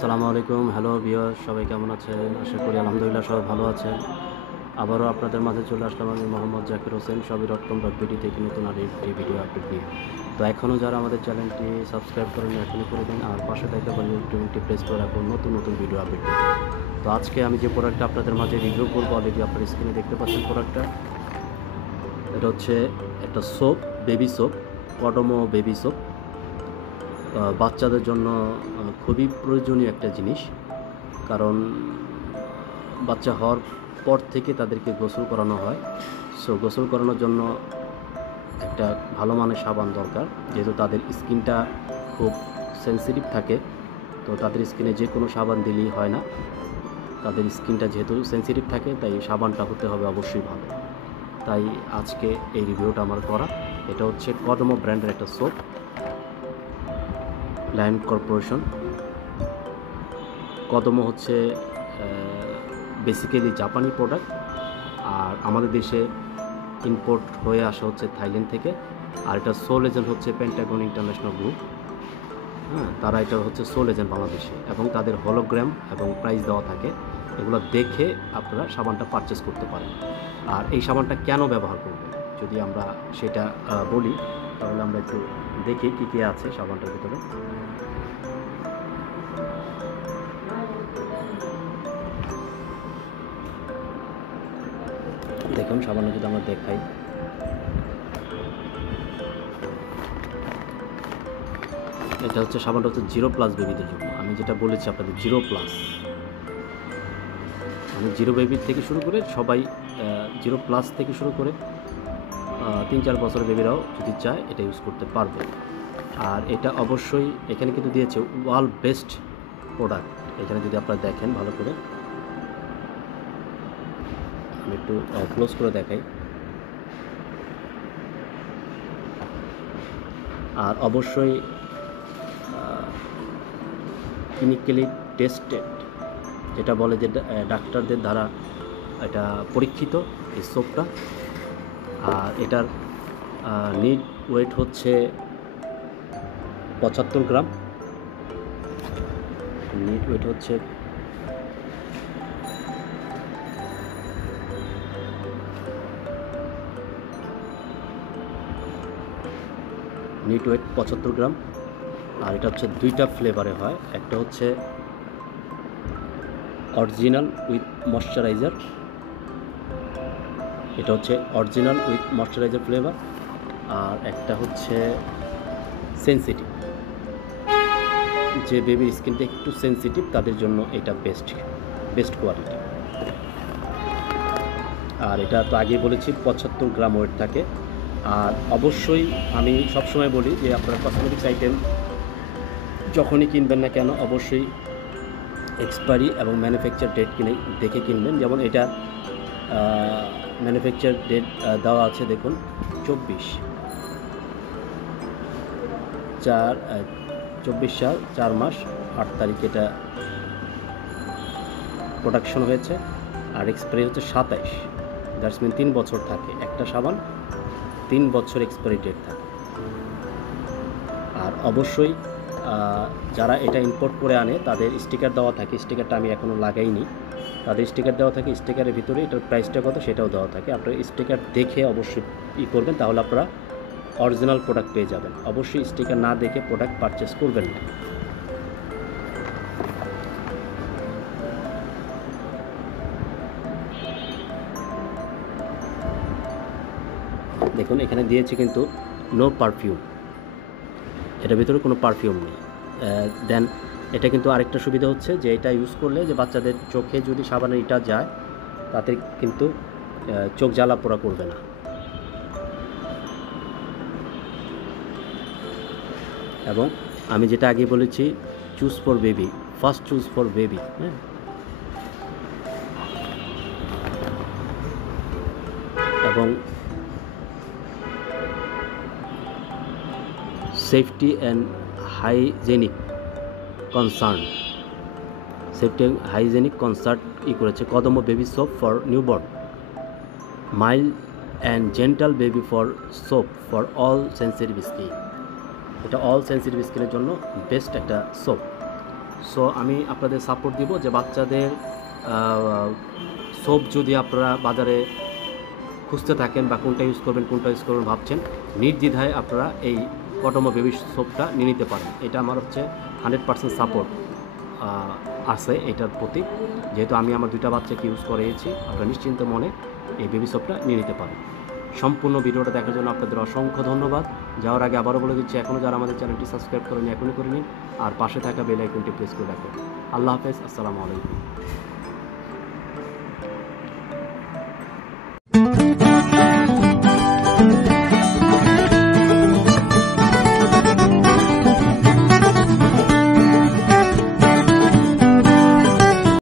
আসসালামু আলাইকুম। Hello viewers, সবাই কেমন আছেন? আশা করি আলহামদুলিল্লাহ সবাই ভালো আছেন। আবারও আপনাদের মাঝে চলে আসলাম আমি মোহাম্মদ জাকির হোসেন, সবই.com.bd থেকে নতুন আরেকটি ভিডিও আপডেট নিয়ে। তো এখনও যারা আমাদের চ্যানেলটি সাবস্ক্রাইব করেন এখনই করে দিন, আর পাশে থাকা বেল আইকনটি প্রেস করে রাখুন নতুন নতুন ভিডিও আপডেট পেতে। তো আজকে আমি যে প্রোডাক্টটা আপনাদের মাঝে রিভিউ করবো, অলরেডি আপনার স্ক্রিনে দেখতে পাচ্ছেন প্রোডাক্টটা। এটা হচ্ছে একটা soap, baby soap, কডমো baby soap. বাচ্চাদের জন্য খুবই প্রয়োজনীয় একটা জিনিস, কারণ বাচ্চা হওয়ার পর থেকে তাদেরকে গোসল করানো হয়। সো গোসল করানোর জন্য একটা ভালো মানের সাবান দরকার, যেহেতু তাদের স্কিনটা খুব সেন্সিটিভ থাকে। তো তাদের স্কিনে যে কোনো সাবান দিলেই হয় না, তাদের স্কিনটা যেহেতু সেন্সিটিভ থাকে তাই সাবানটা হতে হবে অবশ্যই ভালো। তাই আজকে এই রিভিউটা আমার করা। এটা হচ্ছে কডমো ব্র্যান্ডের একটা সোপ, লায়ন কর্পোরেশন। কদমো হচ্ছে বেসিক্যালি জাপানি প্রোডাক্ট, আর আমাদের দেশে ইম্পোর্ট হয়ে আসা হচ্ছে থাইল্যান্ড থেকে। আর এটা সোল এজেন্ট হচ্ছে পেন্টাগন ইন্টারন্যাশনাল গ্রুপ। তারা এটা হচ্ছে সোল এজেন্ট বাংলাদেশে, এবং তাদের হলোগ্রাম এবং প্রাইস দেওয়া থাকে। এগুলো দেখে আপনারা সাবানটা পারচেস করতে পারেন। আর এই সাবানটা কেন ব্যবহার করবেন যদি আমরা সেটা বলি, তাহলে আমরা একটু দেখি কী কী আছে সাবানটার ভিতরে। দেখুন সাবানটা যদি আমরা দেখাই, এটা হচ্ছে সাবানটা হচ্ছে 0+ বেবিদের জন্য। আমি যেটা বলেছি আপনাদের 0+, মানে 0 বেবির থেকে শুরু করে সবাই 0+ থেকে শুরু করে 3-4 বছরের বেবিরাও যদি চায় এটা ইউজ করতে পারবে। আর এটা অবশ্যই এখানে কিন্তু দিয়েছে ওয়ার্ল্ড বেস্ট প্রোডাক্ট। এখানে যদি আপনারা দেখেন ভালো করে, আমি একটু ক্লোজ করে দেখাই। আর অবশ্যই ক্লিনিক্যালি টেস্টেড, যেটা বলে যে ডাক্তারদের দ্বারা এটা পরীক্ষিত এই সোপটা। আর এটার নিট ওয়েট হচ্ছে 75 গ্রাম। নিট ওয়েট হচ্ছে নিট ওয়েট 75 গ্রাম। আর এটা হচ্ছে 2টা ফ্লেভারে হয়, একটা হচ্ছে অরিজিনাল উইথ ময়শ্চারাইজার, এটা হচ্ছে অরিজিনাল উইথ ময়শ্চারাইজার ফ্লেভার। আর একটা হচ্ছে সেন্সিটিভ, যে বেবির স্কিনটা একটু সেন্সিটিভ তাদের জন্য এটা বেস্ট কোয়ালিটি। আর এটা তো আগে বলেছি 75 গ্রাম ওয়েট থাকে। আর অবশ্যই আমি সবসময় বলি যে আপনারা কসমেটিক্স আইটেম যখনই কিনবেন না কেন অবশ্যই এক্সপায়ারি এবং ম্যানুফ্যাকচার ডেট দেখে কিনবেন। যেমন এটা ম্যানুফ্যাকচার ডেট দেওয়া আছে, দেখুন 24 সাল 4 মাস 8 তারিখ এটা প্রোডাকশন হয়েছে। আর এক্সপায়ারি হচ্ছে 27, দ্যাটস মিন 3 বছর থাকে একটা সাবান, 3 বছর এক্সপায়ারি ডেট থাকে। আর অবশ্যই যারা এটা ইম্পোর্ট করে আনে তাদের স্টিকার দেওয়া থাকে, স্টিকারটা আমি এখনও লাগাইনি। তাদের স্টিকার দেওয়া থাকে, স্টিকারের ভিতরে এটার প্রাইসটা কত সেটাও দেওয়া থাকে। আপনারা স্টিকার দেখে অবশ্যই করবেন, তাহলে আপনারা অরিজিনাল প্রোডাক্ট পেয়ে যাবেন। অবশ্যই স্টিকার না দেখে প্রোডাক্ট পারচেস করবেন না। দেখুন এখানে দিয়েছে কিন্তু নো পারফিউম, এটার ভিতরে কোনো পারফিউম নেই। দেন এটা কিন্তু আরেকটা সুবিধা হচ্ছে যে এটা ইউজ করলে যে বাচ্চাদের চোখে যদি সাবানের এটা যায় তাতে কিন্তু চোখ জ্বালা পোড়া করবে না। এবং আমি যেটা আগে বলেছি, choose for baby, first choose for baby. এবং সেফটি অ্যান্ড হাইজেনিক কনসার্ন, করেছে কদমো baby soap for newborn, mild and gentle baby for soap for all sensitive skin. এটা অল সেন্সিটিভ স্কিনের জন্য বেস্ট একটা সোপ। সো আমি আপনাদের সাপোর্ট দিব যে বাচ্চাদের সোপ যদি আপনারা বাজারে খুঁজতে থাকেন বা কোনটা ইউজ করবেন ভাবছেন, নির্দ্বিধায় আপনারা এই কটমো বেবি সোপটা নিয়ে নিতে পারেন। এটা আমার হচ্ছে 100% সাপোর্ট আছে এটার প্রতি, যেহেতু আমি আমার 2টা বাচ্চাকে ইউজ করিয়েছি। আপনারা নিশ্চিন্ত মনে এই বেবি সোপটা নিয়ে নিতে পারেন। সম্পূর্ণ ভিডিওটা দেখার জন্য আপনাদের অসংখ্য ধন্যবাদ। যাওয়ার আগে আবারও বলে দিচ্ছি, এখনও যারা আমাদের চ্যানেলটি সাবস্ক্রাইব করেনি এখনই করে নিন, আর পাশে থাকা বেল আইকনটি প্রেস করে রাখুন। আল্লাহ হাফেজ, আসসালামু আলাইকুম।